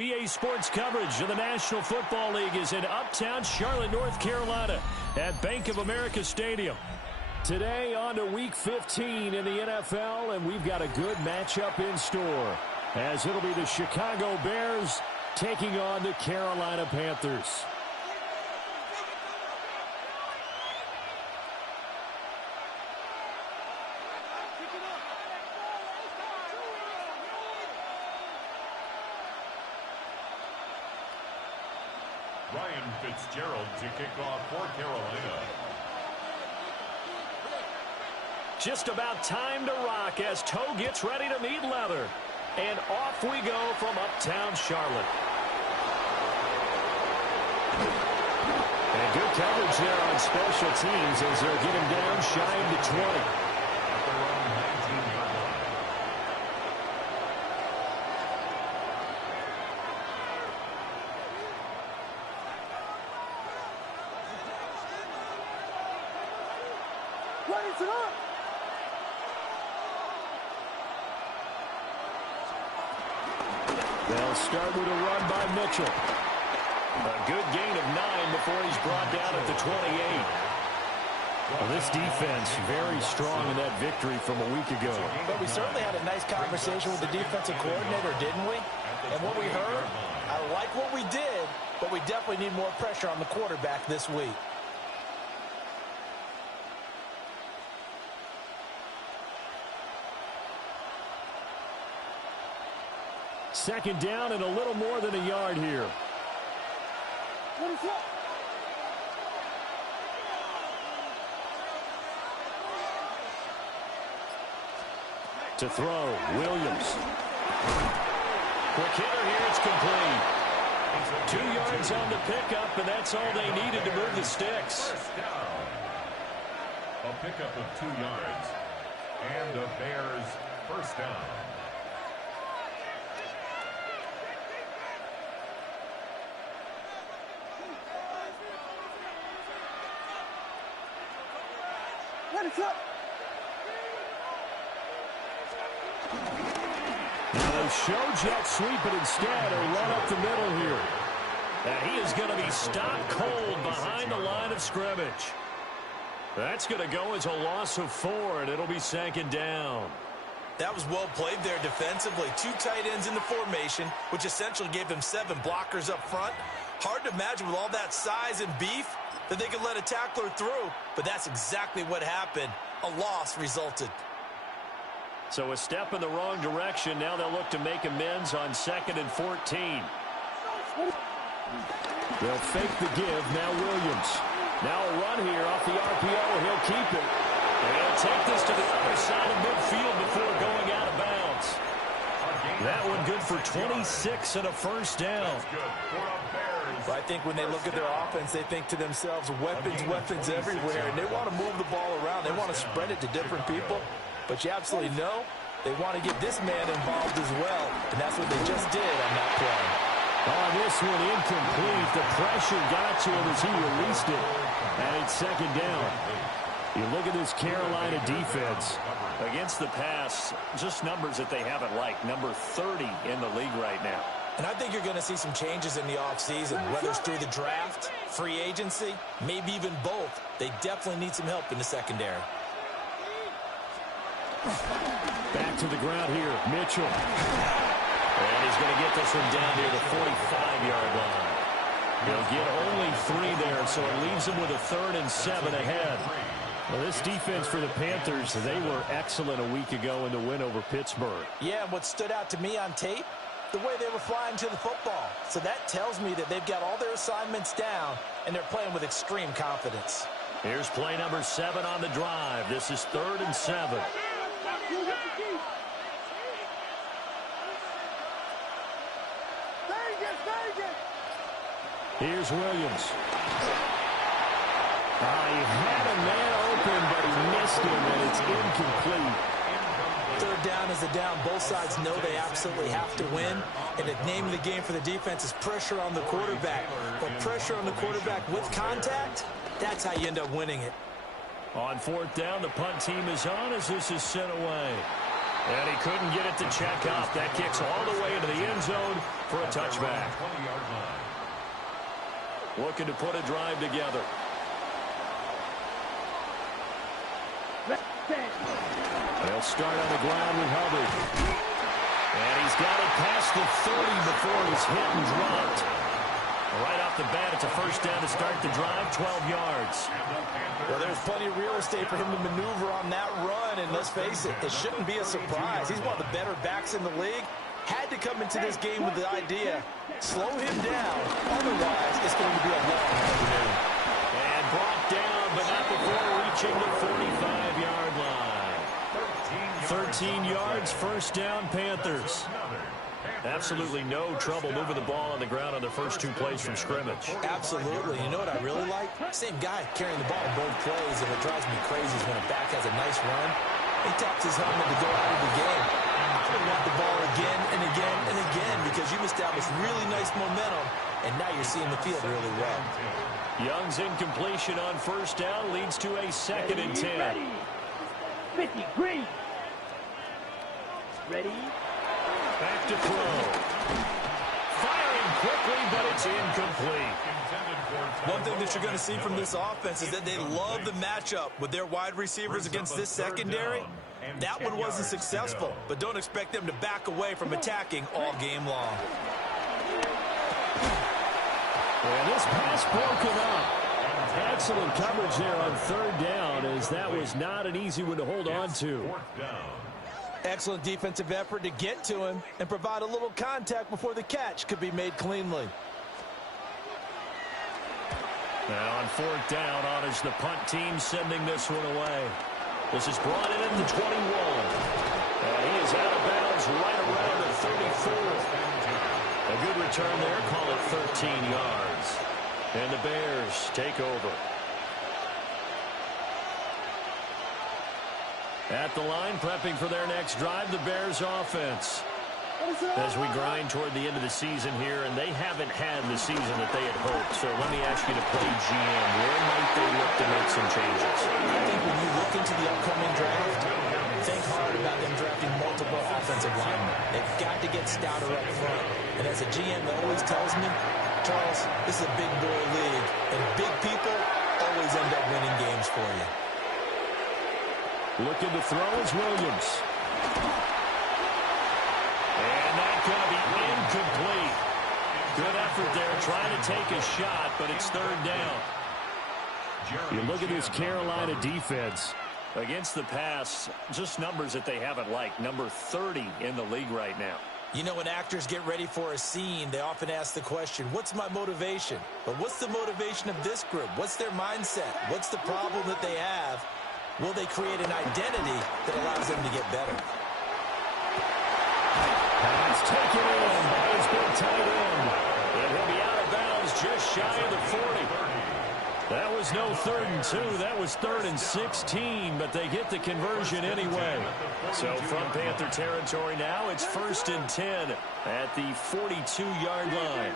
EA Sports coverage of the National Football League is in uptown Charlotte, North Carolina at Bank of America Stadium. Today on to Week 15 in the NFL, and we've got a good matchup in store as it'll be the Chicago Bears taking on the Carolina Panthers. Ryan Fitzgerald to kick off for Carolina. Just about time to rock as Toe gets ready to meet leather. And off we go from uptown Charlotte. And good coverage there on special teams as they'll get him down shy of the 20. At their own 19-yard line. They'll start with a run by Mitchell. A good gain of 9 before he's brought down at the 28. Well, this defense very strong in that victory from a week ago. But we certainly had a nice conversation with the defensive coordinator, didn't we? And what we heard, I like what we did, but we definitely need more pressure on the quarterback this week. Second down and a little more than a yard here. To throw, Williams. Quick hitter here, it's complete. 2 yards on the pickup, and that's all they needed to move the sticks. First down. A pickup of 2 yards. And the Bears first down. Now show jet sweep it instead or run up the middle here. And he is going to be stopped cold behind the line of scrimmage. That's going to go as a loss of 4, and it'll be second down. That was well played there defensively. 2 tight ends in the formation, which essentially gave them 7 blockers up front. Hard to imagine with all that size and beef that they could let a tackler through, but that's exactly what happened. A loss resulted. So a step in the wrong direction. Now they'll look to make amends on 2nd and 14. They'll fake the give. Now Williams. Now a run here off the RPO. He'll keep it. And he'll take this to the other side of midfield before going out of bounds. That one good for 26 and a first down. But I think when they look at their offense, they think to themselves, weapons everywhere, and they want to move the ball around. They want to spread it to different people. But you absolutely know they want to get this man involved as well, and that's what they just did on that play. On this one, incomplete. The pressure got to him as he released it, and it's second down. You look at this Carolina defense against the pass, just numbers that they haven't liked. Number 30 in the league right now. And I think you're going to see some changes in the offseason, whether it's through the draft, free agency, maybe even both. They definitely need some help in the secondary. Back to the ground here, Mitchell. And he's going to get this one down near the 45-yard line. He'll get only 3 there, so it leaves him with a 3rd and 7 ahead. Well, this defense for the Panthers, they were excellent a week ago in the win over Pittsburgh. Yeah, and what stood out to me on tape, the way they were flying to the football. So that tells me that they've got all their assignments down, and they're playing with extreme confidence. Here's play number 7 on the drive. This is 3rd and 7. Here's Williams. He had a man open, but he missed him, and it's incomplete. 3rd down is the down. Both sides know they absolutely have to win. And the name of the game for the defense is pressure on the quarterback. But pressure on the quarterback with contact, that's how you end up winning it. On fourth down, the punt team is on as this is sent away. And he couldn't get it to check up. That kicks all the way into the end zone for a touchback. Looking to put a drive together. They'll start on the ground with Hubbard. And he's got it past the 30 before it was hit and dropped. Right off the bat, it's a first down to start the drive, 12 yards. Well, there's plenty of real estate for him to maneuver on that run, and let's face it, it shouldn't be a surprise. He's one of the better backs in the league. Had to come into this game with the idea, slow him down, otherwise it's going to be a long afternoon. And brought down, but not before reaching the 45-yard line. 13 yards, first down, Panthers. Absolutely no trouble moving the ball on the ground on their first two plays from scrimmage. Absolutely. You know what I really like? Same guy carrying the ball in both plays, and what drives me crazy is when a back has a nice run, he taps his helmet to go out of the game. I would want the ball again and again and again because you've established really nice momentum, and now you're seeing the field really well. Young's incompletion on first down leads to a 2nd and 10. Ready. 50, green. Ready. Back to throw. Firing quickly, but it's incomplete. One thing that you're going to see from this offense is that they love the matchup with their wide receivers against this secondary. That one wasn't successful, but don't expect them to back away from attacking all game long. And this pass broken up. Excellent coverage there on third down, as that was not an easy one to hold on to. Excellent defensive effort to get to him and provide a little contact before the catch could be made cleanly. Now on fourth down, honors the punt team, sending this one away. This is brought in at the 21. And he is out of bounds right around the 34. A good return there, call it 13 yards. And the Bears take over. At the line, prepping for their next drive, the Bears offense. As we grind toward the end of the season here, and they haven't had the season that they had hoped. So let me ask you to play GM. Where might they look to make some changes? I think when you look into the upcoming draft, think hard about them drafting multiple offensive linemen. They've got to get stouter up front. And as a GM that always tells me, Charles, this is a big boy league, and big people always end up winning games for you. Looking to throw is Williams. And that's going to be incomplete. Good effort there, trying to take a shot, but it's third down. You look at this Carolina defense. Against the pass, just numbers that they haven't liked. Number 30 in the league right now. You know, when actors get ready for a scene, they often ask the question, what's my motivation? But what's the motivation of this group? What's their mindset? What's the problem that they have? Will they create an identity that allows them to get better? Pass taken in by his big tight end. And he'll be out of bounds just shy of the 40. That was no 3rd and 2. That was 3rd and 16, but they get the conversion anyway. So from Panther territory now, it's 1st and 10 at the 42-yard line.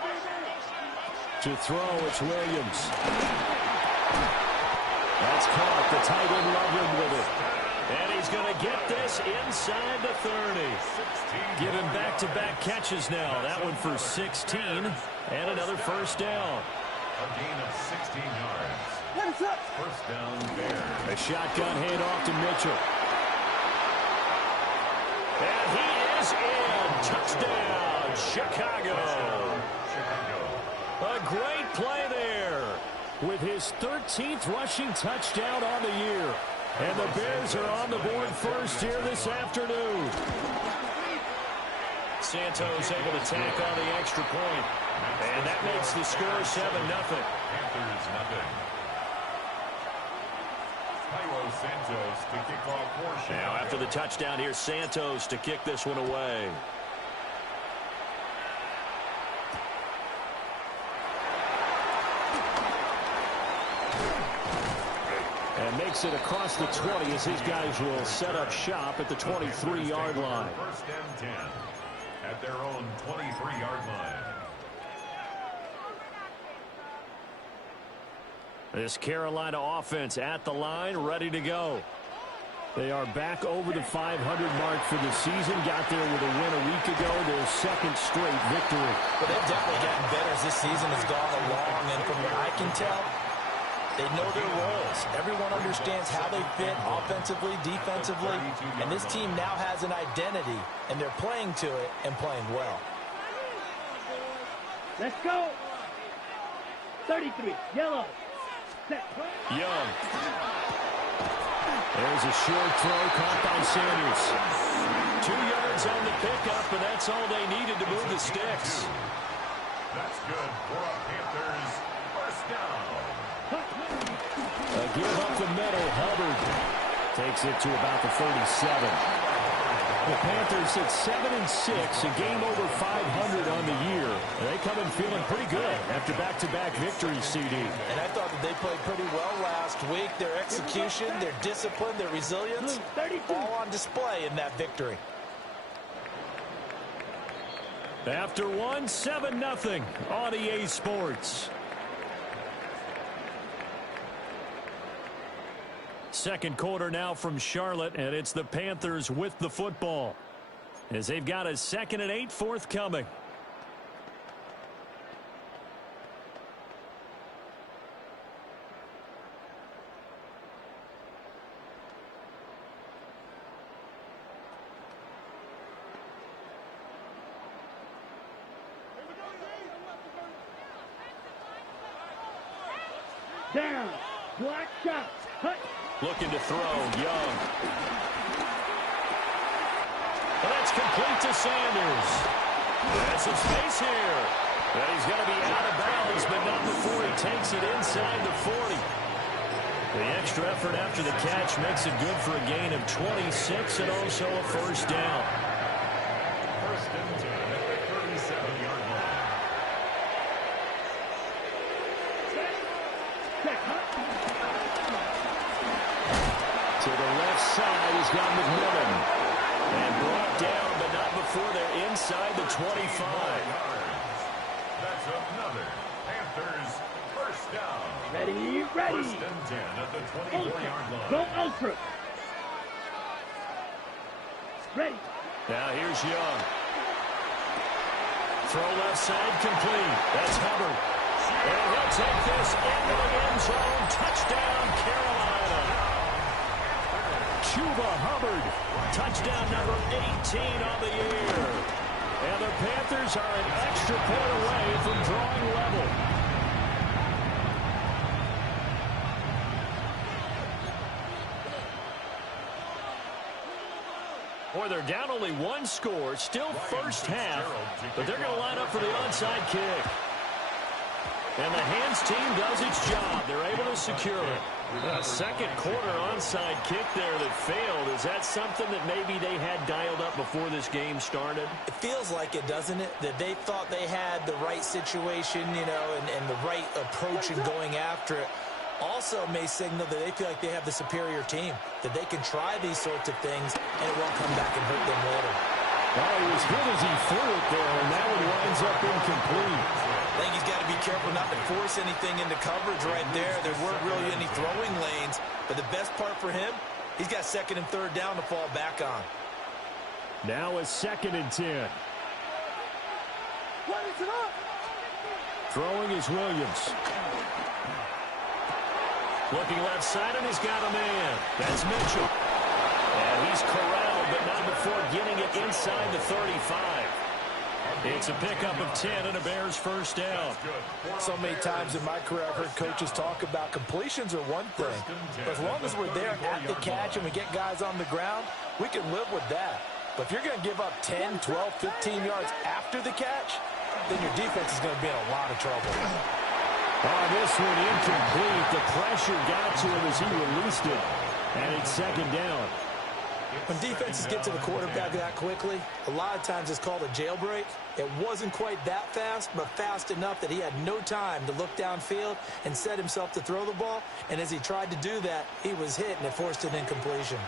To throw, it's Williams. That's caught. The tight end Lovren with it. And he's going to get this inside the 30. Giving back-to-back catches now. That one for 16 and another first down. A gain of 16 yards. First down, Bears. A shotgun handoff to Mitchell. And he is in. Touchdown, Chicago. A great play there with his 13th rushing touchdown on the year. And the Bears are on the board first here this afternoon. Santos able to tack on the extra point. And that makes the score 7-0. Panthers nothing. Santos to kick off portion. Now after the touchdown here, Santos to kick this one away. And makes takes it across the 20 as his guys will set up shop at the 23-yard line. First and 10 at their own 23-yard line. This Carolina offense at the line, ready to go. They are back over the 500 mark for the season. Got there with a win a week ago, their second straight victory. But they've definitely gotten better as this season has gone along. And from what I can tell, they know their roles. Everyone understands how they fit offensively, defensively. And this team now has an identity, and they're playing to it and playing well. Let's go. 33, yellow. Set. Young. There's a short throw caught by Sanders. 2 yards on the pickup, and that's all they needed to move the sticks. That's good for a Panthers first down. A give up the middle. Hubbard takes it to about the 37. The Panthers at 7-6, a game over 500 on the year. They come in feeling pretty good after back-to-back victories, CD. And I thought that they played pretty well last week. Their execution, their discipline, their resilience, all on display in that victory. After one, 7-0 on EA Sports. Second quarter now from Charlotte, and it's the Panthers with the football as they've got a 2nd and 8 forthcoming. Down. Black shot. Cut. Looking to throw, Young. And that's complete to Sanders. That's some space here. And he's going to be out of bounds, but not before he takes it inside the 40. The extra effort after the catch makes it good for a gain of 26 and also a first down. First and 10 at the 37-yard line. To the left side, he's got McMillan. And brought down, but not before they're inside the 25. That's another Panthers first down. Ready. First and 10 at the 24-yard line. Go ultra. Ready. Now here's Young. Throw left side complete. That's Hubbard. And he'll take this into the end zone. Touchdown, Carolina. Chuba Hubbard. Touchdown number 18 on the year. And the Panthers are an extra point away from drawing level. Boy, they're down only one score. Still first half. But they're going to line up for the onside kick. And the hands team does its job. They're able to secure it. A second quarter onside kick there that failed. Is that something that maybe they had dialed up before this game started? It feels like it, doesn't it? That they thought they had the right situation, you know, and the right approach in going after it. Also may signal that they feel like they have the superior team, that they can try these sorts of things and it won't come back and hurt them later. Oh, he was good as he threw it there, and that one winds up incomplete. I think he's got to be careful not to force anything into coverage right there. There weren't really any throwing lanes, but the best part for him, he's got 2nd and 3rd down to fall back on. Now a 2nd and 10. Throwing is Williams. Looking left side, and he's got a man. That's Mitchell. And he's corralled, but not before getting it inside the 35. It's a pickup of 10 and a Bears first down. So many times in my career, I've heard coaches talk about completions are one thing. But as long as we're there at the catch and we get guys on the ground, we can live with that. But if you're going to give up 10, 12, 15 yards after the catch, then your defense is going to be in a lot of trouble. Oh, this one incomplete. The pressure got to him as he released it. And it's 2nd down. When defenses get to the quarterback that quickly, a lot of times it's called a jailbreak. It wasn't quite that fast, but fast enough that he had no time to look downfield and set himself to throw the ball. And as he tried to do that, he was hit, and it forced an incompletion.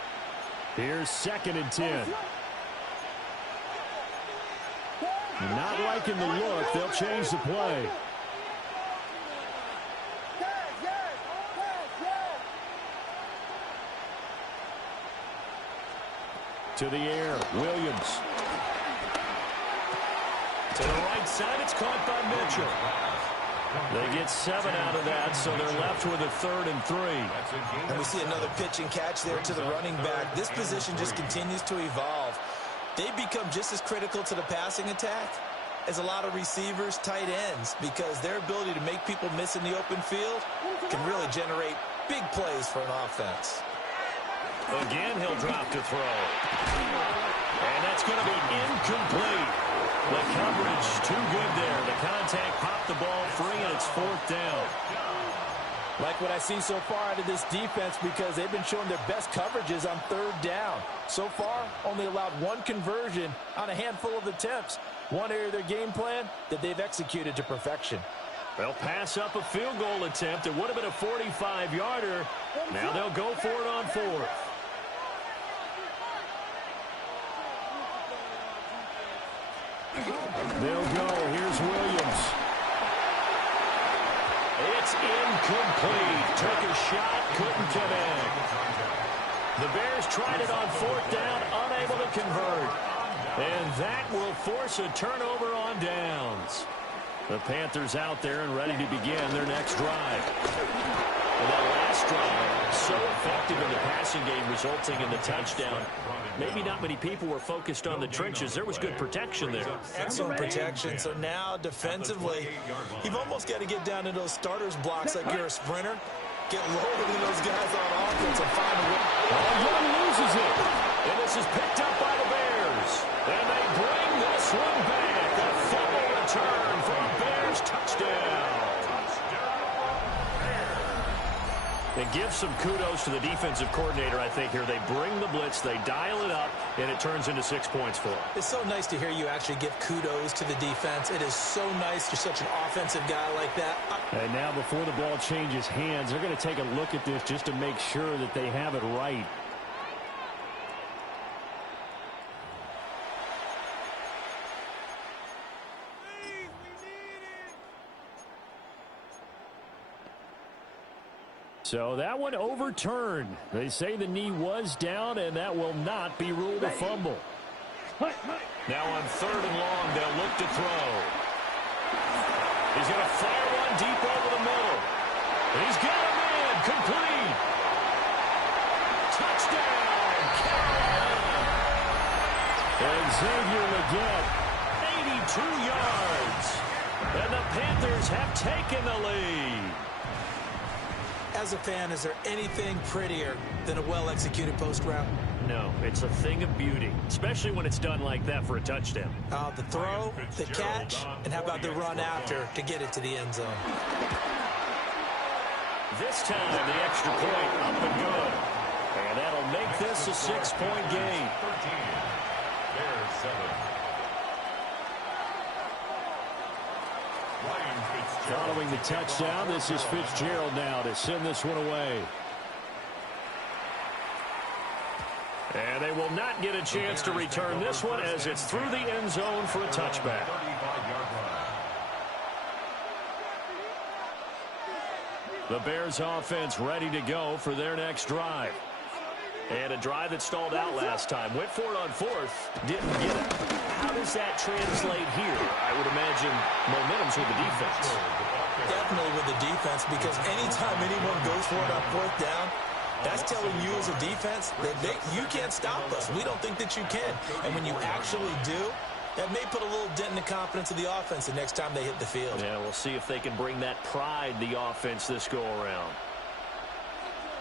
Here's 2nd and 10. Not liking the look. They'll change the play. To the air, Williams. To the right side, it's caught by Mitchell. They get 7 out of that, so they're left with a 3rd and 3. And we see another pitch and catch there to the running back. This position just continues to evolve. They become just as critical to the passing attack as a lot of receivers, tight ends, because their ability to make people miss in the open field can really generate big plays for an offense. Again, he'll drop to throw. And that's going to be incomplete. The coverage too good there. The contact popped the ball free, and it's 4th down. Like what I see so far out of this defense, because they've been showing their best coverages on 3rd down. So far, only allowed 1 conversion on a handful of attempts. One area of their game plan that they've executed to perfection. They'll pass up a field goal attempt. It would have been a 45-yarder. Now they'll go for it on 4th. They'll go. Here's Williams. It's incomplete. Took a shot, couldn't connect. The Bears tried it on 4th down, unable to convert. And that will force a turnover on downs. The Panthers out there and ready to begin their next drive. And that last drive, so effective in the passing game, resulting in the touchdown. Maybe not many people were focused on the trenches. There was good protection there. Excellent protection. So now, defensively, you've almost got to get down to those starters blocks like you're a sprinter. Get lower than those guys on offense and find a way. Young loses it. And this is picked up by the Bears. And they bring this one back. A fumble return for a Bears touchdown. It gives some kudos to the defensive coordinator, I think, here. They bring the blitz, they dial it up, and it turns into 6 points for them. It's so nice to hear you actually give kudos to the defense. It is so nice. You're such an offensive guy like that. And now before the ball changes hands, they're going to take a look at this just to make sure that they have it right. So that one overturned. They say the knee was down, and that will not be ruled a fumble. Now on 3rd and long, they'll look to throw. He's going to fire one deep over the middle. And he's got a man, complete. Touchdown, Carolina. And Xavier Legette, 82 yards. And the Panthers have taken the lead. As a fan, is there anything prettier than a well-executed post route? No, it's a thing of beauty, especially when it's done like that for a touchdown. The throw, the catch, and how about the run after to get it to the end zone? This time, the extra point up and good. And that'll make this a 6-point game. 13. Bears 7. Following the touchdown, this is Fitzgerald now to send this one away. And they will not get a chance to return this one as it's through the end zone for a touchback. The Bears offense ready to go for their next drive. And a drive that stalled out last time. Went for it on 4th, didn't get it. How does that translate here? I would imagine momentum's with the defense. Definitely with the defense, because anytime anyone goes for it on 4th down, that's telling you as a defense that you can't stop us. We don't think that you can. And when you actually do, that may put a little dent in the confidence of the offense the next time they hit the field. Yeah, we'll see if they can bring that pride, the offense, this go-around.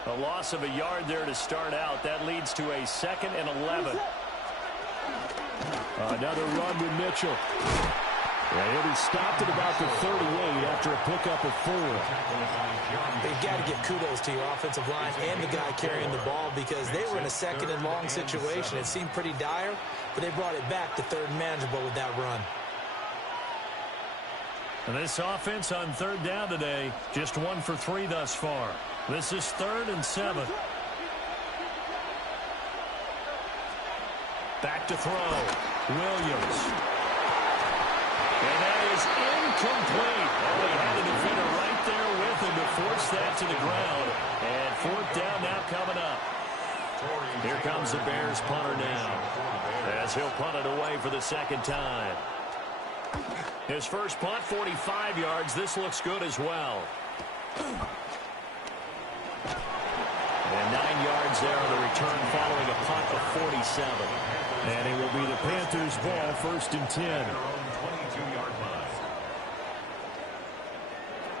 A loss of a yard there to start out. That leads to a 2nd and 11. Another run with Mitchell. And he'll be stopped at about the 38 after a pickup of 4. They've got to give kudos to your offensive line and the guy carrying the ball because they were in a second and long situation. It seemed pretty dire, but they brought it back to third and manageable with that run. And this offense on third down today, just 1 for 3 thus far. This is 3rd and 7. Back to throw. Williams. And that is incomplete. Oh, he had a defender right there with him to force that to the ground. And 4th down now coming up. Here comes the Bears punter now, as he'll punt it away for the 2nd time. His first punt, 45 yards. This looks good as well. And 9 yards there on the return following a punt of 47. And it will be the Panthers' ball, 1st and 10.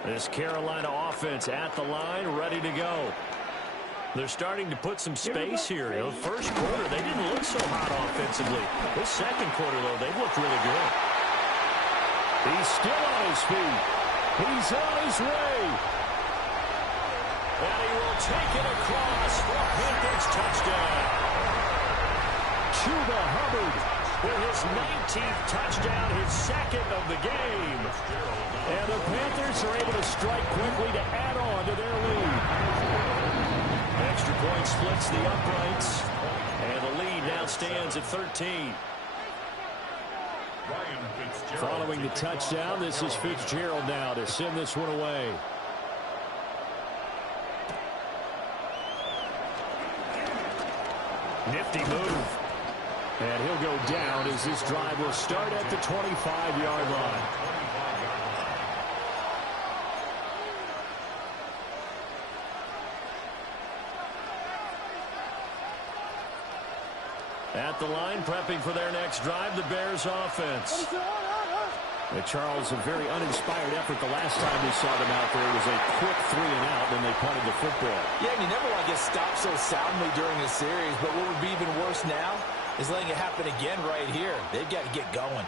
This Carolina offense at the line, ready to go. They're starting to put some space here. The first quarter, they didn't look so hot offensively. This second quarter, though, they've looked really good. He's still on his feet. He's on his way. And he will take it across for a Panthers touchdown. Chuba Hubbard with his 19th touchdown, his 2nd of the game. And the Panthers are able to strike quickly to add on to their lead. Extra point splits the uprights. And the lead now stands at 13. Following the touchdown, this is Fitzgerald now to send this one away. Nifty move. And he'll go down as this drive will start at the 25-yard line. At the line, prepping for their next drive, the Bears offense. Charles, a very uninspired effort the last time we saw them out there. It was a quick 3 and out, then they punted the football. Yeah, and you never want to get stopped so soundly during a series, but what would be even worse now is letting it happen again right here. They've got to get going.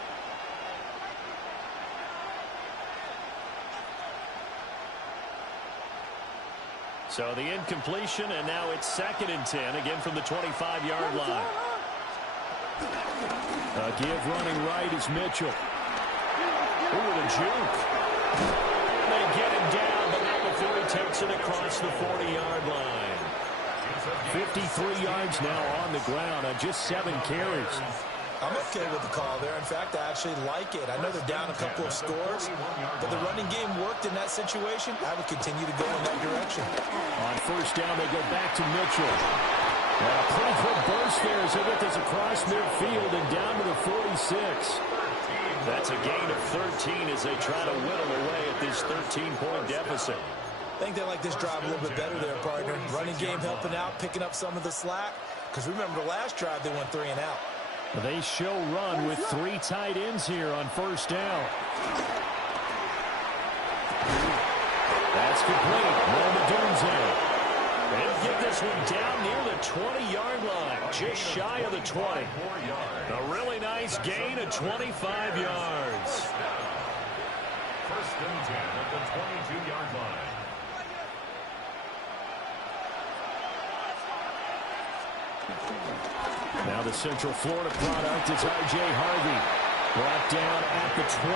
So the incompletion, and now it's 2nd and 10, again from the 25-yard line. A give running right is Mitchell. Ooh, with a juke. And they get him down, but not before he takes it across the 40-yard line. 53 yards now on the ground on just 7 carries. I'm okay with the call there. In fact, I actually like it. I know they're down a couple of scores, but the running game worked in that situation. I would continue to go in that direction. On 1st down, they go back to Mitchell. And a pretty quick burst there as they get this across midfield and down to the 46. That's a gain of 13 as they try to whittle away at this 13-point deficit. I think they like this drive a little bit better there, partner. Running game helping out, picking up some of the slack. Because remember, the last drive they went 3 and out. They show run with 3 tight ends here on 1st down. That's complete. Romadunze. They'll get this one down near the 20-yard line, just shy of the 20. A really nice gain of 25 yards. 1st and 10 at the 22-yard line. Now the Central Florida product is R.J. Harvey. Brought down at the 20.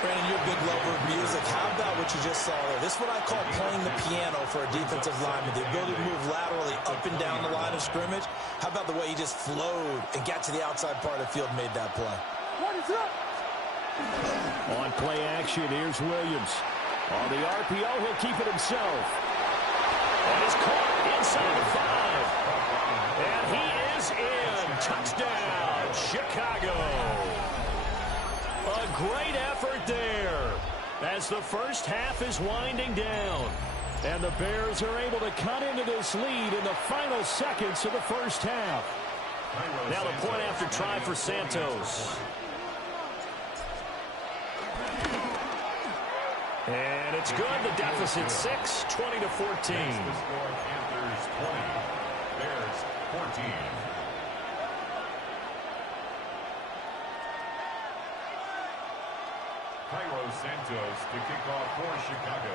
Brandon, you're a big lover of music. How about what you just saw there? This is what I call playing the piano for a defensive lineman. The ability to move laterally up and down the line of scrimmage. How about the way he just flowed and got to the outside part of the field and made that play? On play action, here's Williams. On the RPO, he'll keep it himself. And he's caught inside the 5. And he is in. Touchdown, Chicago. A great effort there as the first half is winding down. And the Bears are able to cut into this lead in the final seconds of the first half. Now the point after try for Santos. And it's good. The deficit 6, 20-14. Panthers 20, Bears 14. Santos to kick off for Chicago.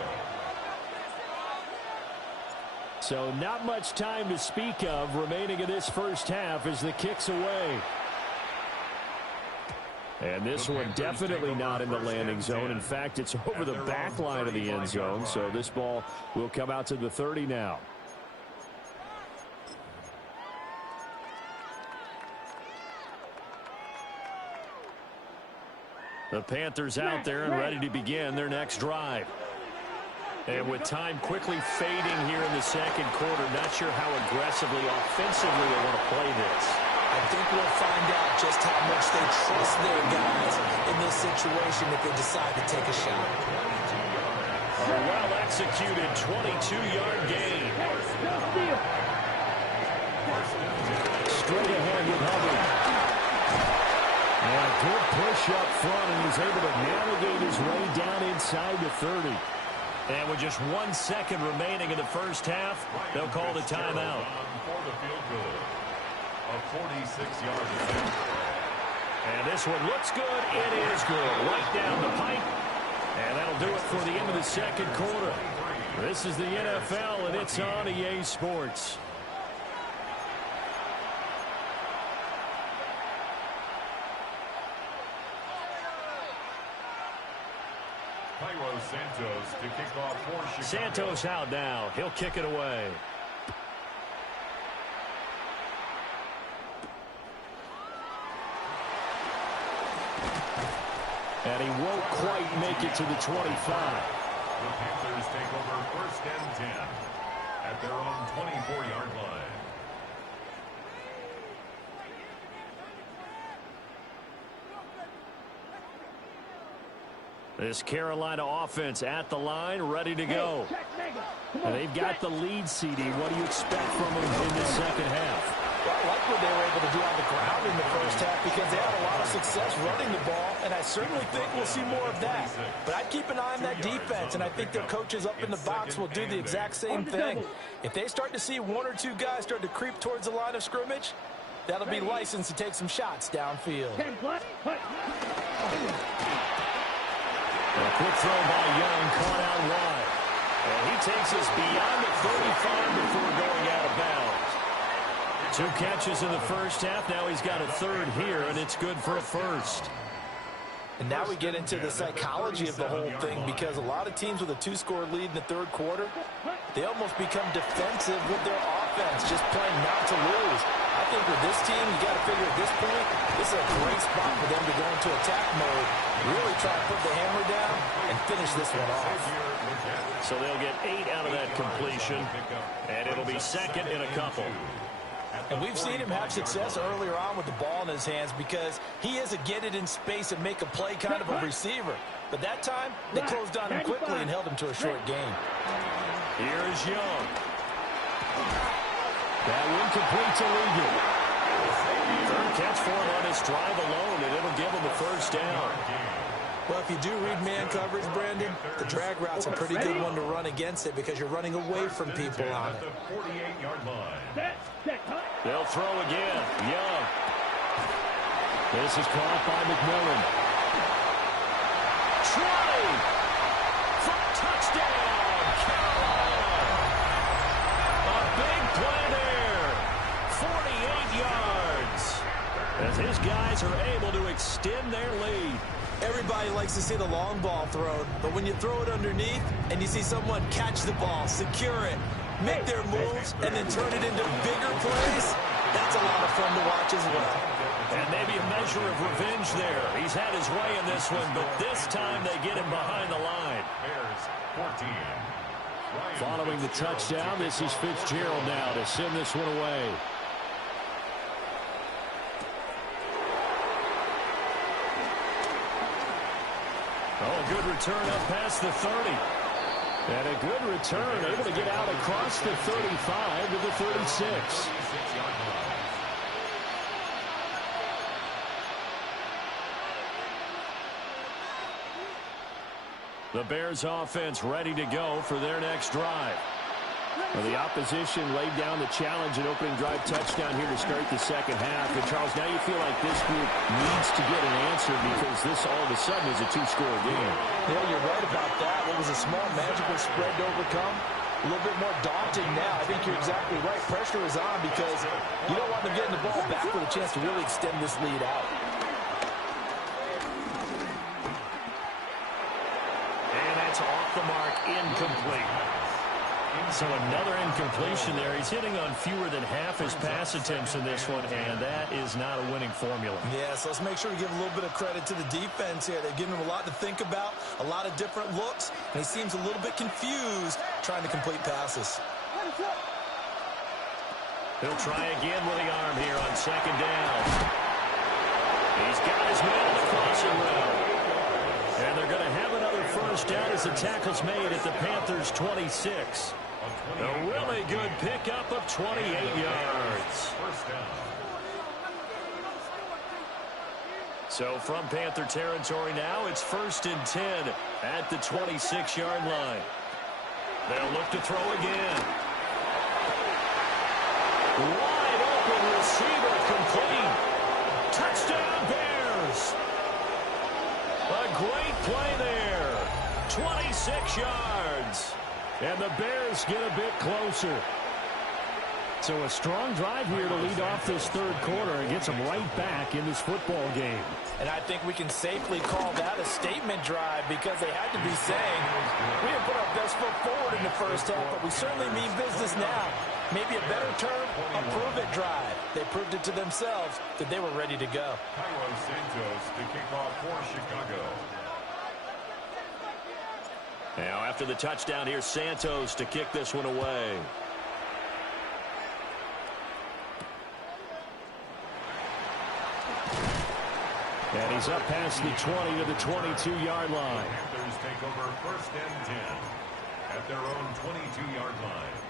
So not much time to speak of remaining in this first half as the kick's away. And this one definitely not in the landing zone. In fact, it's over the back line of the end zone. So this ball will come out to the 30 now. The Panthers out there and ready to begin their next drive. And with time quickly fading here in the second quarter, not sure how aggressively, offensively they want to play this. I think we'll find out just how much they trust their guys in this situation if they decide to take a shot. A well-executed 22-yard gain. Straight ahead with Hubbard. And a good push up front, and he's able to navigate his way down inside the 30. And with just 1 second remaining in the first half, they'll call the timeout. For the field goal. A 46-yard attempt. And this one looks good. It is good. Right down the pipe. And that'll do it for the end of the second quarter. This is the NFL, and it's on EA Sports. Santos to kick off for Chicago. Santos out now. He'll kick it away. And he won't quite make it to the 25. The Panthers take over first and 10 at their own 24-yard line. This Carolina offense at the line, ready to go. And they've got the lead, CD. What do you expect from them in this second half? Well, I like what they were able to do on the ground in the first half because they had a lot of success running the ball, and I certainly think we'll see more of that. But I'd keep an eye on that defense, and I think their coaches up in the box will do the exact same thing. If they start to see one or two guys start to creep towards the line of scrimmage, that'll be licensed to take some shots downfield. A quick throw by Young, caught out wide. And he takes us beyond the 35 before going out of bounds. 2 catches in the first half. Now he's got a third here, and it's good for a first. And now we get into the psychology of the whole thing because a lot of teams with a 2-score lead in the third quarter, they almost become defensive with their offense, just playing not to lose. I think with this team, you got to figure at this point, this is a great spot for them to go into attack mode, really try to put the hammer down and finish this one off. So they'll get 8 out of that completion, and it'll be second in a couple. And we've seen him have success earlier on with the ball in his hands because he is a get it in space and make a play kind of a receiver. But that time, they closed on him quickly and held him to a short gain. Here's Young. That one completes illegal. Third catch for him on this drive alone, and it'll give him a first down. Well, if you do read man coverage, Brandon, the drag route's a pretty good one to run against it because you're running away from people on it. They'll throw again. Young. This is caught by McMillan. 20 for touchdown, Carolina. A big play there. 48 yards. As his guys are able to extend their lead. Everybody likes to see the long ball thrown, but when you throw it underneath and you see someone catch the ball, secure it, make their moves, and then turn it into bigger plays, that's a lot of fun to watch as well. And maybe a measure of revenge there. He's had his way in this one, but this time they get him behind the line. Following the touchdown, this is Fitzgerald now to send this one away. Oh, good return up past the 30. And a good return, able to get out across the 35 to the 36. The Bears offense ready to go for their next drive. Well, the opposition laid down the challenge and opening drive touchdown here to start the second half. And, Charles, now you feel like this group needs to get an answer because this all of a sudden is a two-score game. Yeah, you're right about that. What was a small magical spread to overcome? A little bit more daunting now. I think you're exactly right. Pressure is on because you don't want them getting the ball back with a chance to really extend this lead out. And that's off the mark, incomplete. So another incompletion there. He's hitting on fewer than half his pass attempts in this one, and that is not a winning formula. Yeah, so let's make sure we give a little bit of credit to the defense here. They've given him a lot to think about, a lot of different looks, and he seems a little bit confused trying to complete passes. He'll try again with the arm here on second down. He's got his man on the crossing route. And they're going to have another first down as the tackle's made at the Panthers' 26. A really good pickup of 28 yards. So from Panther territory now, it's 1st and 10 at the 26-yard line. They'll look to throw again. Wide open receiver complete. Touchdown Bears. A great play there. 26 yards. And the Bears get a bit closer. So a strong drive here to lead off this third quarter and gets them right back in this football game. And I think we can safely call that a statement drive because they had to be saying, we didn't put our best foot forward in the first half, but we certainly mean business now. Maybe a better term, a prove-it drive. They proved it to themselves that they were ready to go. Santos to kick off for Chicago. Now after the touchdown, here's Santos to kick this one away. And he's up past the 20 to the 22-yard line. Panthers take over 1st and 10 at their own 22-yard line.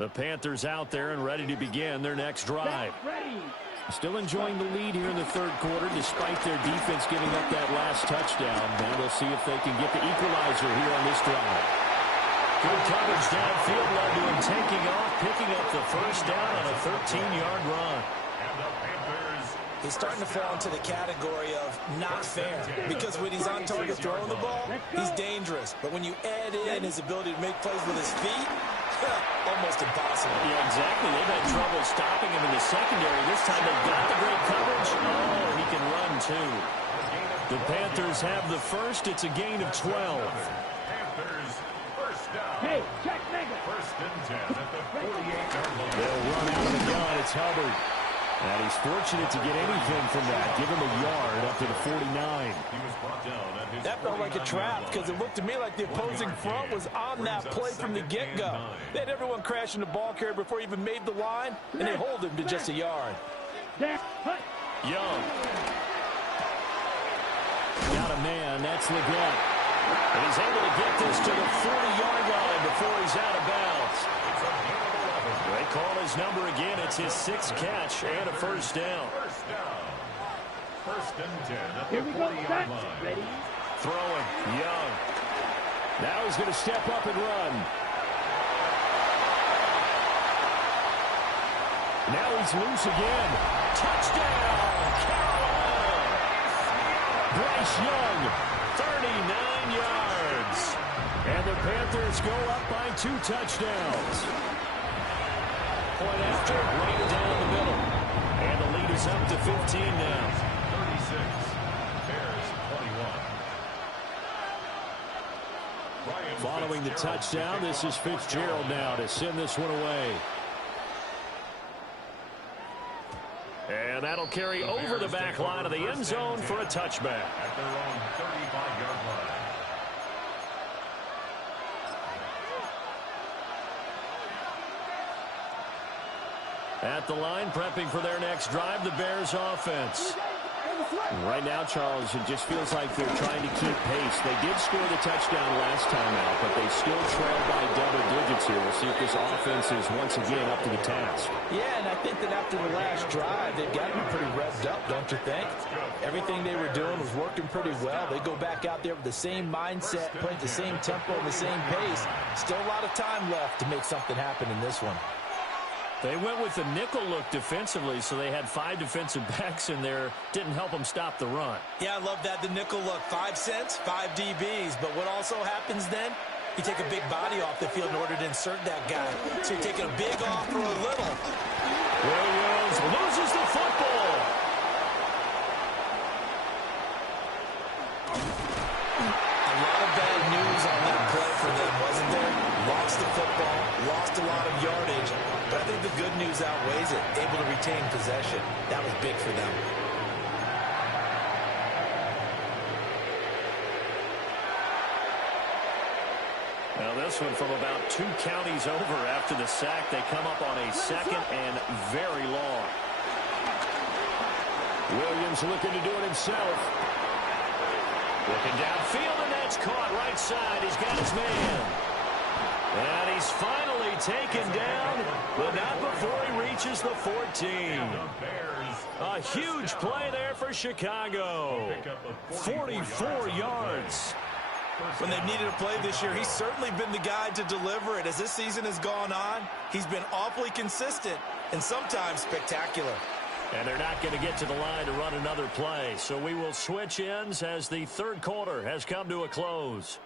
The Panthers out there and ready to begin their next drive. Still enjoying the lead here in the third quarter despite their defense giving up that last touchdown. And we'll see if they can get the equalizer here on this drive. Good coverage downfield led to him taking off, picking up the first down on a 13-yard run. And the Panthers, He's starting to fall into the category of not fair because when he's on target throwing the ball, he's dangerous. But when you add in his ability to make plays with his feet, almost impossible. Yeah, exactly. They've had trouble stopping him in the secondary. This time they've got the great coverage. Oh, he can run, too. The Panthers have the first. It's a gain of 12. Panthers, first down. Hey, check mega. 1st and 10 at the 48-yard line. They'll run out of the gun. It's Hubbard. And he's fortunate to get anything from that. Give him a yard up to the 49. He was brought down at his That felt like a trap because it looked to me like the opposing front was on that play from the get-go. They had everyone crashing the ball carrier before he even made the line, and they hold him to just a yard. Young. Got a man. That's Leggett. And he's able to get this to the 40-yard line before he's out of bounds. They call his number again. It's his 6th catch and a first down. 1st and 10 at the Here we go. 40-yard line. Ready? Throwing. Young. Now he's going to step up and run. Now he's loose again. Touchdown, Carolina. Bryce Young, 39 yards. And the Panthers go up by 2 touchdowns. Point after, right down the middle. And the lead is up to 15 now. 36, Bears 21. Following the touchdown, this is Fitzgerald now to send this one away. And that'll carry over the back line of the end zone for a touchback. At their own 35-yard line. At the line, prepping for their next drive, the Bears offense. Right now, Charles, it just feels like they're trying to keep pace. They did score the touchdown last time out, but they still trail by double digits here. We'll see if this offense is once again up to the task. Yeah, and I think that after the last drive, they've got to be pretty revved up, don't you think? Everything they were doing was working pretty well. They go back out there with the same mindset, playing the same tempo and the same pace. Still a lot of time left to make something happen in this one. They went with the nickel look defensively, so they had 5 defensive backs in there. Didn't help them stop the run. Yeah, I love that, the nickel look. 5 cents, 5 DBs. But what also happens then, you take a big body off the field in order to insert that guy. So you're taking a big off for a little. Williams loses the football. A lot of bad news on that play for them, wasn't there? Lost the football, lost a lot of yardage. But I think the good news outweighs it. Able to retain possession. That was big for them. Now this one from about 2 counties over after the sack. They come up on a 2nd and very long. Williams looking to do it himself. Looking downfield, and that's caught right side. He's got his man. And he's finally taken down, but not before he reaches the 14. A huge play there for Chicago. 44 yards. When they've needed a play this year, he's certainly been the guy to deliver it. As this season has gone on, he's been awfully consistent and sometimes spectacular. And they're not going to get to the line to run another play. So we will switch ends as the 3rd quarter has come to a close.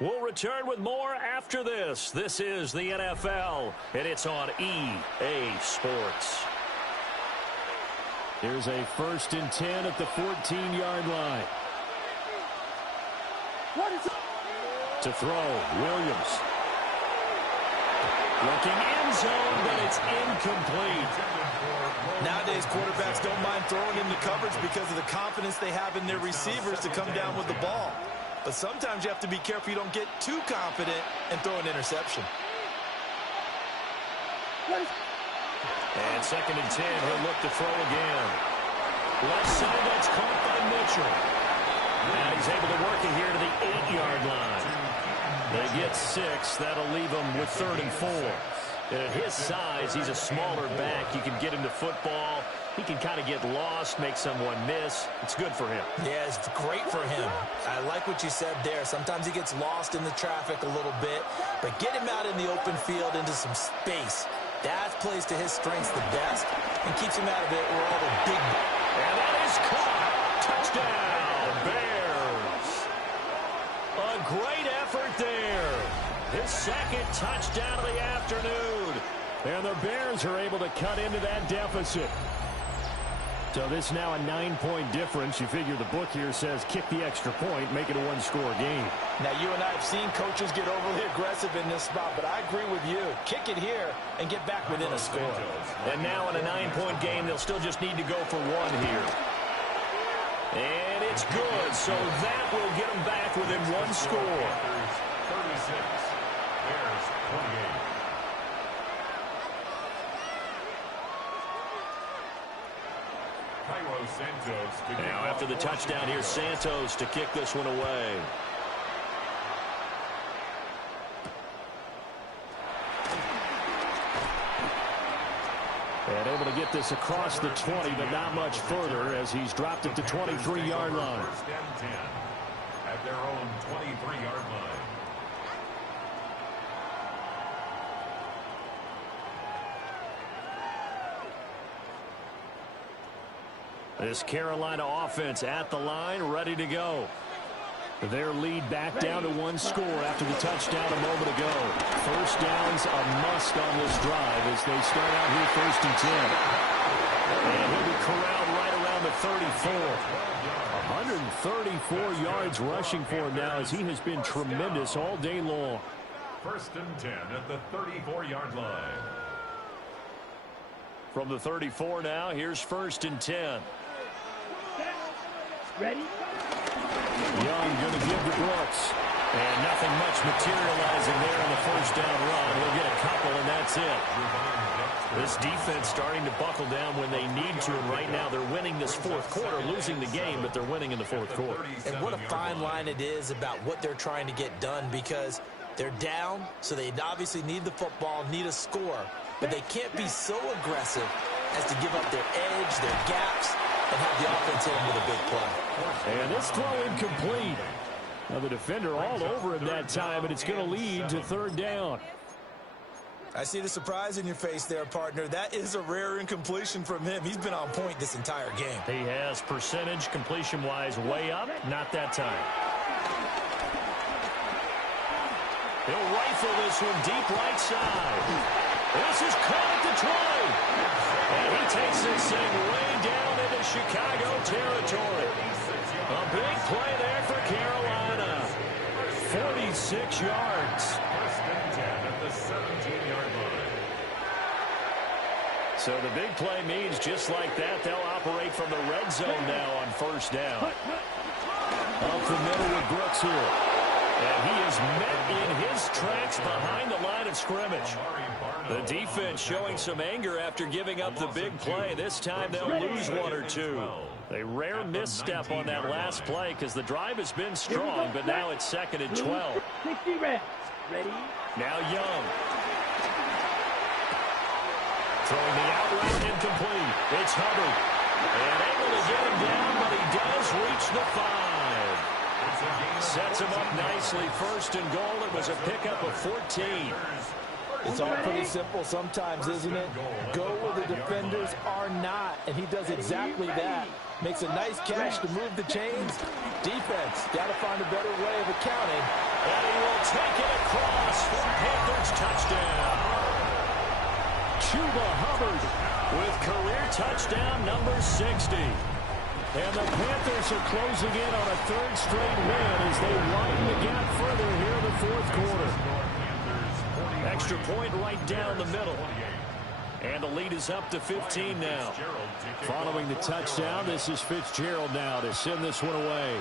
We'll return with more after this. This is the NFL, and it's on EA Sports. Here's a 1st and 10 at the 14-yard line. To throw, Williams. Looking end zone, but it's incomplete. Nowadays, quarterbacks don't mind throwing into coverage because of the confidence they have in their receivers to come down with the ball. But sometimes you have to be careful you don't get too confident and throw an interception. And 2nd and 10, he'll look to throw again. Left side, that's caught by Mitchell. And he's able to work it here to the 8-yard line. They get 6. That'll leave him with 3rd and 4. And at his size, he's a smaller back. You can get him to football. He can kind of get lost, make someone miss. It's good for him. Yeah, it's great for him. I like what you said there. Sometimes he gets lost in the traffic a little bit, but get him out in the open field into some space. That plays to his strengths the best and keeps him out of it where all the big... And that is caught. Touchdown, Bears. A great effort there. His 2nd touchdown of the afternoon. And the Bears are able to cut into that deficit. So this is now a 9-point difference. You figure the book here says kick the extra point, make it a 1-score game. Now, you and I have seen coaches get overly aggressive in this spot, but I agree with you. Kick it here and get back within a score. And now in a 9-point game, they'll still just need to go for 1 here. And it's good, so that will get them back within 1 score. 36, Bears 28. Now after the touchdown, here's Santos to kick this one away. And able to get this across the 20, but not much further as he's dropped it to 23-yard line. 1st and 10 at their own 23-yard line. This Carolina offense at the line, ready to go. Their lead back down to 1 score after the touchdown a moment ago. 1st down's a must on this drive as they start out here 1st and 10. And he'll be corralled right around the 34. 134 yards rushing for him now as he has been tremendous all day long. 1st and 10 at the 34-yard line. From the 34 now, here's 1st and 10. Ready? Young going to give to Brooks. And nothing much materializing there in the first down run. He'll get a couple, and that's it. This defense starting to buckle down when they need to, and right now they're winning this fourth quarter, losing the game, but they're winning in the fourth quarter. And what a fine line it is about what they're trying to get done, because they're down, so they obviously need the football, need a score, but they can't be so aggressive as to give up their edge, their gaps, and have the offense hit them with a big play. And this throw incomplete. Now the defender all over him that time, and it's going to lead to third down. I see the surprise in your face there, partner. That is a rare incompletion from him. He's been on point this entire game. He has percentage completion-wise way up. Not that time. He'll rifle this one deep right side. This is caught at the 20. And he takes this thing way down into Chicago territory. A big play there for Carolina. 46 yards. First and 10 at the 17-yard line. So the big play means just like that, they'll operate from the red zone now on first down. Up the middle with Brooks here. And he is met in his tracks behind the line of scrimmage. The defense showing some anger after giving up the big play. This time they'll lose one or two. A rare misstep on that last play because the drive has been strong, but now it's second and 12. 60 reps. Ready? Now Young. Throwing the out route incomplete. It's Hubbard. And able to get him down, but he does reach the 5. Sets him up nicely. First and goal. It was a pickup of 14. It's all pretty simple sometimes, isn't it? Go where the defenders are not, and he does exactly that. Makes a nice catch to move the chains. Defense, got to find a better way of accounting. And he will take it across for Panthers touchdown. Chuba Hubbard with career touchdown number 60. And the Panthers are closing in on a third straight win as they widen the gap further here in the fourth quarter. Extra point right down the middle. And the lead is up to 15 now. Following the touchdown, this is Fitzgerald now to send this one away.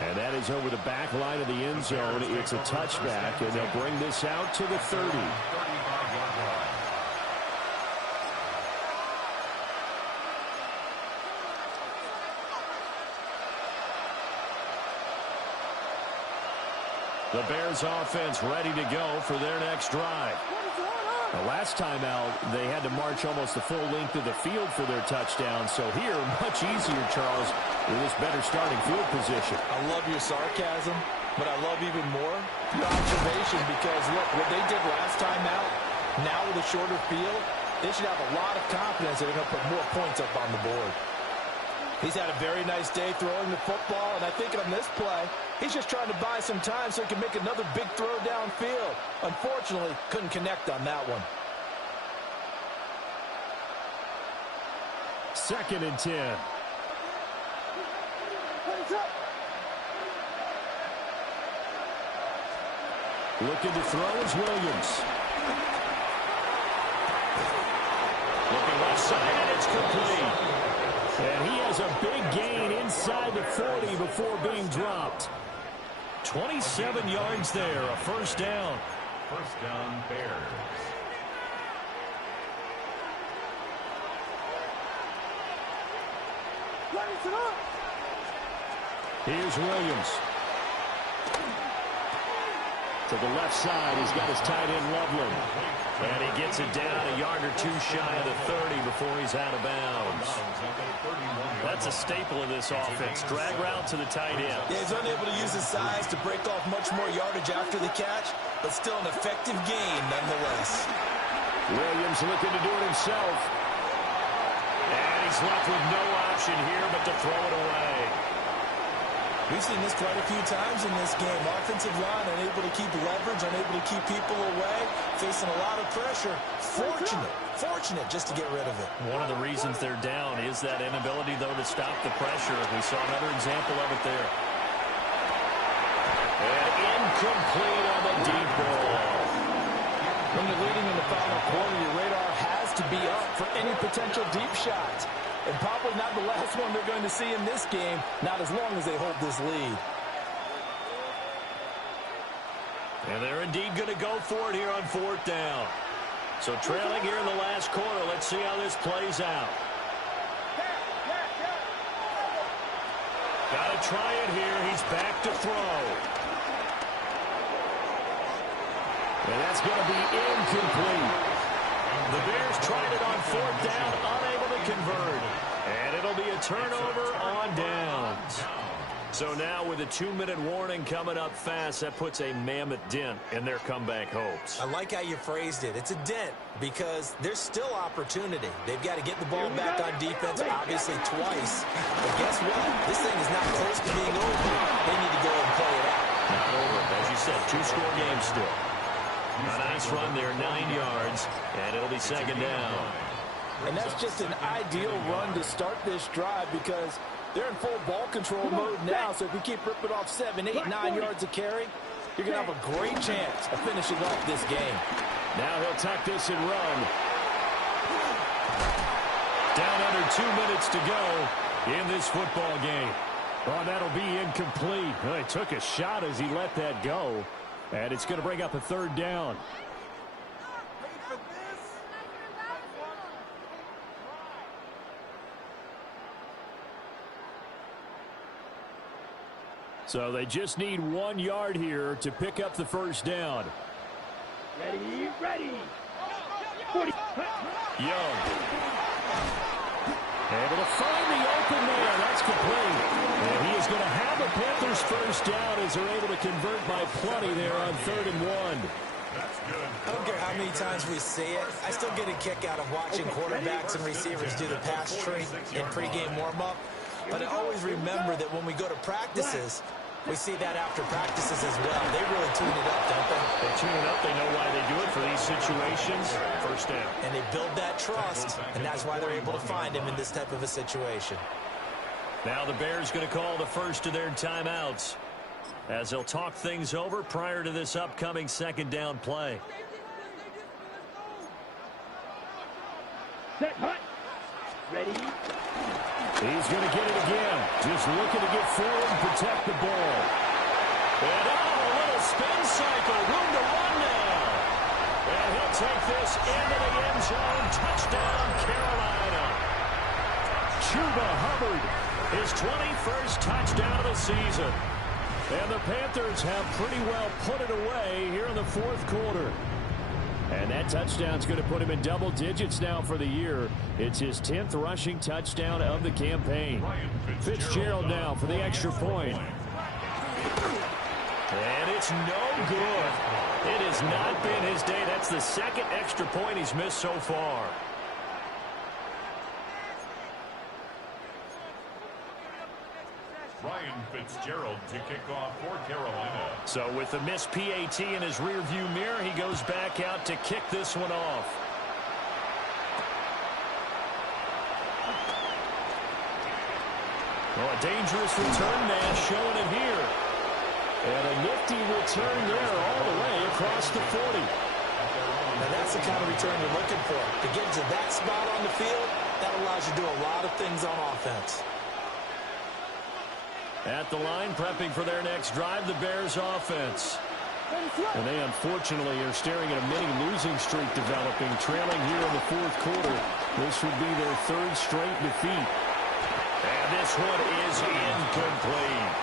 And that is over the back line of the end zone. It's a touchback, and they'll bring this out to the 30. The Bears offense ready to go for their next drive. The last time out, they had to march almost the full length of the field for their touchdown. So here, much easier, Charles, with this better starting field position. I love your sarcasm, but I love even more your observation because, look, what they did last time out, now with a shorter field, they should have a lot of confidence that they're going to put more points up on the board. He's had a very nice day throwing the football, and I think on this play, he's just trying to buy some time so he can make another big throw downfield. Unfortunately, couldn't connect on that one. Second and 10. Looking to throw is Williams. Looking left side, and it's complete. And he has a big gain inside the 40 before being dropped. 27 yards there, a first down. First down, Bears. Here's Williams. To the left side, he's got his tight end Loveland. And he gets it down a yard or two shy of the 30 before he's out of bounds. That's a staple of this offense. Drag route to the tight end. Yeah, he's unable to use his size to break off much more yardage after the catch, but still an effective gain nonetheless. Williams looking to do it himself. And he's left with no option here but to throw it away. We've seen this quite a few times in this game. Offensive line unable to keep leverage, unable to keep people away, facing a lot of pressure. Fortunate just to get rid of it. One of the reasons they're down is that inability, though, to stop the pressure. We saw another example of it there. And incomplete on the deep ball. When you're leading in the final quarter, your radar has to be up for any potential deep shots. And probably not the last one they're going to see in this game, not as long as they hold this lead. And they're indeed going to go for it here on 4th down. So trailing here in the last quarter. Let's see how this plays out. Got to try it here. He's back to throw. And that's going to be incomplete. The Bears tried it on 4th down, unable to convert. And it'll be a turnover on downs. So now with a 2-minute warning coming up fast, that puts a mammoth dent in their comeback hopes. I like how you phrased it. It's a dent because there's still opportunity. They've got to get the ball back on defense, obviously twice. But guess what? This thing is not close to being over. They need to go and play it out. Not over. As you said, 2-score game still. A nice run there, 9 yards, and it'll be 2nd down. And that's just an ideal run to start this drive because they're in full ball control mode now. So if you keep ripping off 7, 8, 9 yards of carry, you're going to have a great chance of finishing off this game. Now he'll tuck this and run. Down under 2 minutes to go in this football game. Oh, that'll be incomplete. Well, he took a shot as he let that go. And it's going to bring up a 3rd down. So they just need 1 yard here to pick up the 1st down. Ready, ready. 40. Young. Able to find the open man. That's complete. And he is going to have the Panthers 1st down as they're able to convert by plenty there on 3rd and 1. I don't care how many times we see it. I still get a kick out of watching quarterbacks and receivers do the pass tree in pregame warm-up. But I always remember that when we go to practices, we see that after practices as well. They really tune it up, don't they? They tune it up. They know why they do it for these situations. 1st down. And they build that trust, and that's why they're able to find him in this type of a situation. Now the Bears going to call the first of their timeouts as they'll talk things over prior to this upcoming 2nd down play. Set, hut. Ready. He's going to get it again. Just looking to get forward and protect the ball. And a little spin cycle. Room to run now. And he'll take this into the end zone. Touchdown, Carolina. Chuba Hubbard, his 21st touchdown of the season. And the Panthers have pretty well put it away here in the 4th quarter. And that touchdown's going to put him in double digits now for the year. It's his 10th rushing touchdown of the campaign. Fitzgerald now for the extra point. And it's no good. It has not been his day. That's the 2nd extra point he's missed so far. Ryan Fitzgerald to kick off for Carolina. So with the missed PAT in his rearview mirror, he goes back out to kick this one off. Well, a dangerous return man showing it here. And a nifty return there all the way across the 40. Now that's the kind of return you're looking for. To get to that spot on the field, that allows you to do a lot of things on offense. At the line, prepping for their next drive, the Bears offense. And they unfortunately are staring at a mini-losing streak developing, trailing here in the 4th quarter. This would be their 3rd straight defeat. And this one is incomplete.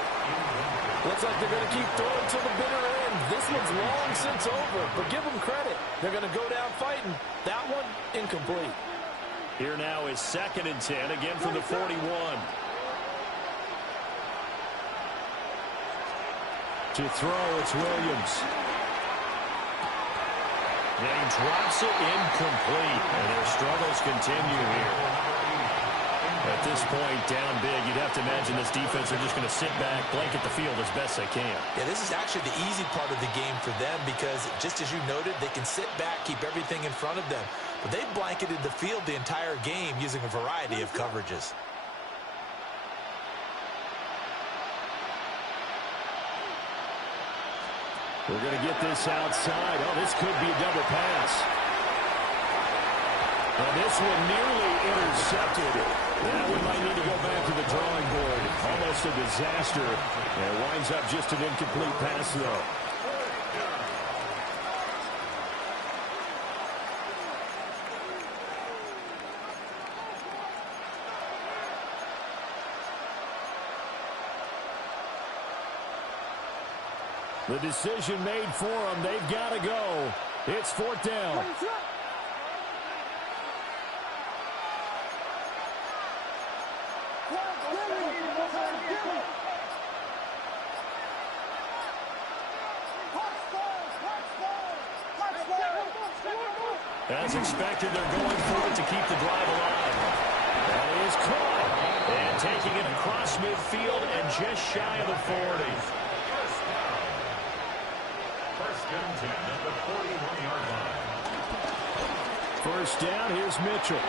Looks like they're going to keep throwing to the bitter end. This one's long since over, but give them credit. They're going to go down fighting. That one, incomplete. Here now is 2nd and 10, again from the 41. To throw, it's Williams. Then he drops it incomplete. And their struggles continue here. At this point, down big, you'd have to imagine this defense are just going to sit back, blanket the field as best they can. Yeah, this is actually the easy part of the game for them because, just as you noted, they can sit back, keep everything in front of them. But they've blanketed the field the entire game using a variety of coverages. We're going to get this outside. Oh, this could be a double pass. And this one nearly intercepted. That one might need to go back to the drawing board. Almost a disaster. And it winds up just an incomplete pass, though. The decision made for them. They've got to go. It's 4th down. As expected, they're going for it to keep the drive alive. That is caught. And taking it across midfield and just shy of the 40. First and 10 at the 41-yard line. First down, here's Mitchell.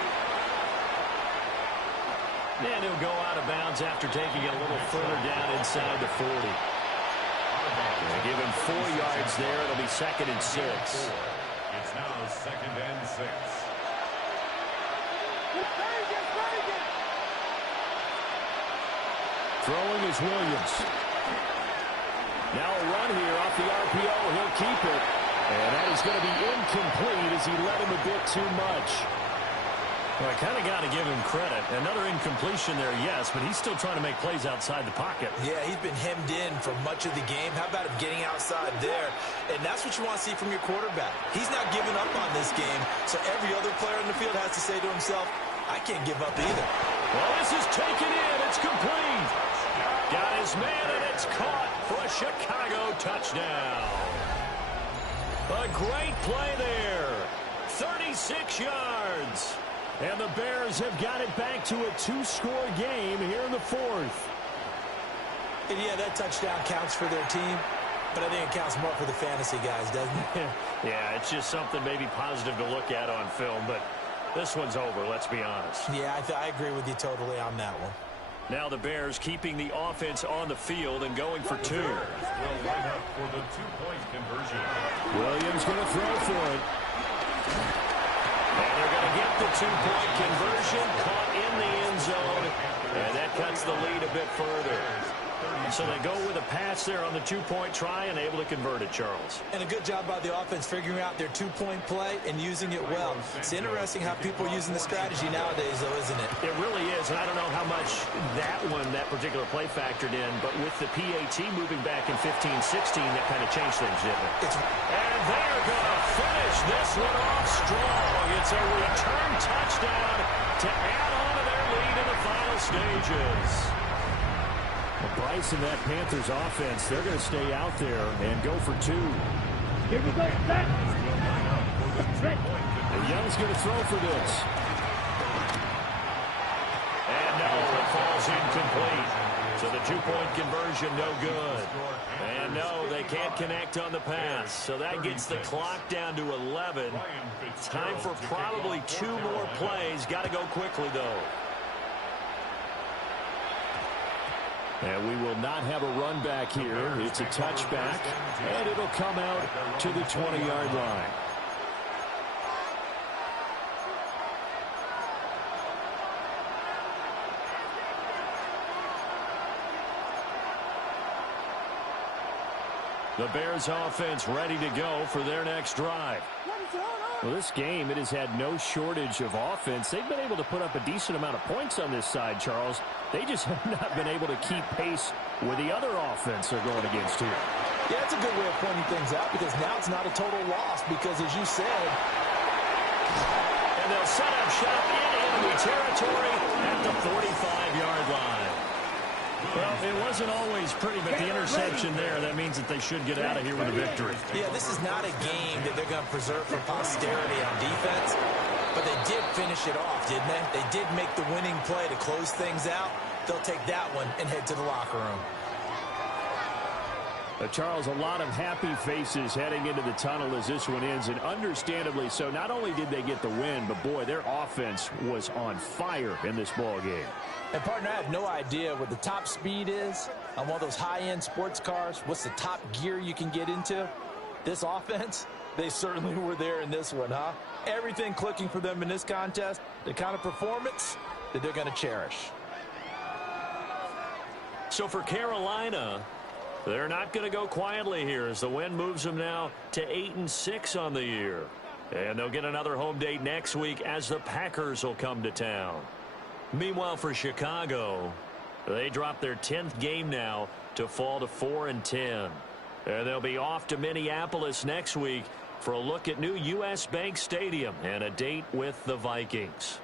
And he'll go out of bounds after taking it a little further down inside the 40. They give him 4 yards there. It'll be 2nd and 6. It's now 2nd and 6. Throwing is Williams. Now a run here off the RPO. He'll keep it. And that is going to be incomplete as he led him a bit too much. Well, I kind of got to give him credit. Another incompletion there, yes, but he's still trying to make plays outside the pocket. Yeah, he's been hemmed in for much of the game. How about him getting outside there? And that's what you want to see from your quarterback. He's not giving up on this game, so every other player in the field has to say to himself, I can't give up either. Well, this is taken in. It's complete. Got his man, and it's caught for a Chicago touchdown. A great play there. 36 yards. And the Bears have got it back to a 2-score game here in the 4th. And yeah, that touchdown counts for their team, but I think it counts more for the fantasy guys, doesn't it? Yeah, it's just something maybe positive to look at on film, but this one's over, let's be honest. Yeah, I agree with you totally on that one. Now the Bears keeping the offense on the field and going for 2. Will line up for the 2-point conversion. Williams going to throw for it. And they're going to get the 2-point conversion, caught in the end zone, and that cuts the lead a bit further. So they go with a pass there on the 2-point try and able to convert it, Charles. And a good job by the offense figuring out their 2-point play and using it well. It's interesting how people are using the strategy nowadays, though, isn't it? It really is, and I don't know how much that particular play factored in, but with the PAT moving back in 15-16, that kind of changed things, didn't it? And they're going to finish this one off strong. It's a return touchdown to add on to their lead in the final stages. Well, Bryce and that Panthers offense, they're going to stay out there and go for 2. Here we go, set. And Young's going to throw for this. And no, it falls incomplete. So the 2-point conversion, no good. And no, they can't connect on the pass. So that gets the clock down to 11. Time for probably 2 more plays. Got to go quickly, though. And we will not have a run back here. It's a touchback, and it'll come out to the 20-yard line. The Bears offense ready to go for their next drive. Well, this game, it has had no shortage of offense. They've been able to put up a decent amount of points on this side, Charles. They just have not been able to keep pace with the other offense they're going against here. Yeah, that's a good way of pointing things out because now it's not a total loss because, as you said... And they'll set up shop in enemy territory at the 45-yard line. Well, it wasn't always pretty, but the interception there, that means that they should get out of here with a victory. Yeah, this is not a game that they're going to preserve for posterity on defense, but they did finish it off, didn't they? They did make the winning play to close things out. They'll take that one and head to the locker room. Charles, a lot of happy faces heading into the tunnel as this one ends, and understandably so. Not only did they get the win, but boy, their offense was on fire in this ball game. And partner, I have no idea what the top speed is on one of those high-end sports cars. What's the top gear you can get into? This offense, They certainly were there in this one, huh? Everything clicking for them in this contest, the kind of performance that they're going to cherish. So for Carolina, they're not going to go quietly here as the win moves them now to 8-6 on the year. And they'll get another home date next week as the Packers will come to town. Meanwhile, for Chicago, they drop their 10th game now to fall to 4-10. And they'll be off to Minneapolis next week for a look at new U.S. Bank Stadium and a date with the Vikings.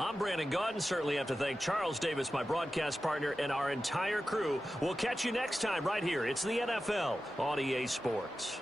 I'm Brandon Gaudin. Certainly have to thank Charles Davis, my broadcast partner, and our entire crew. We'll catch you next time right here. It's the NFL on EA Sports.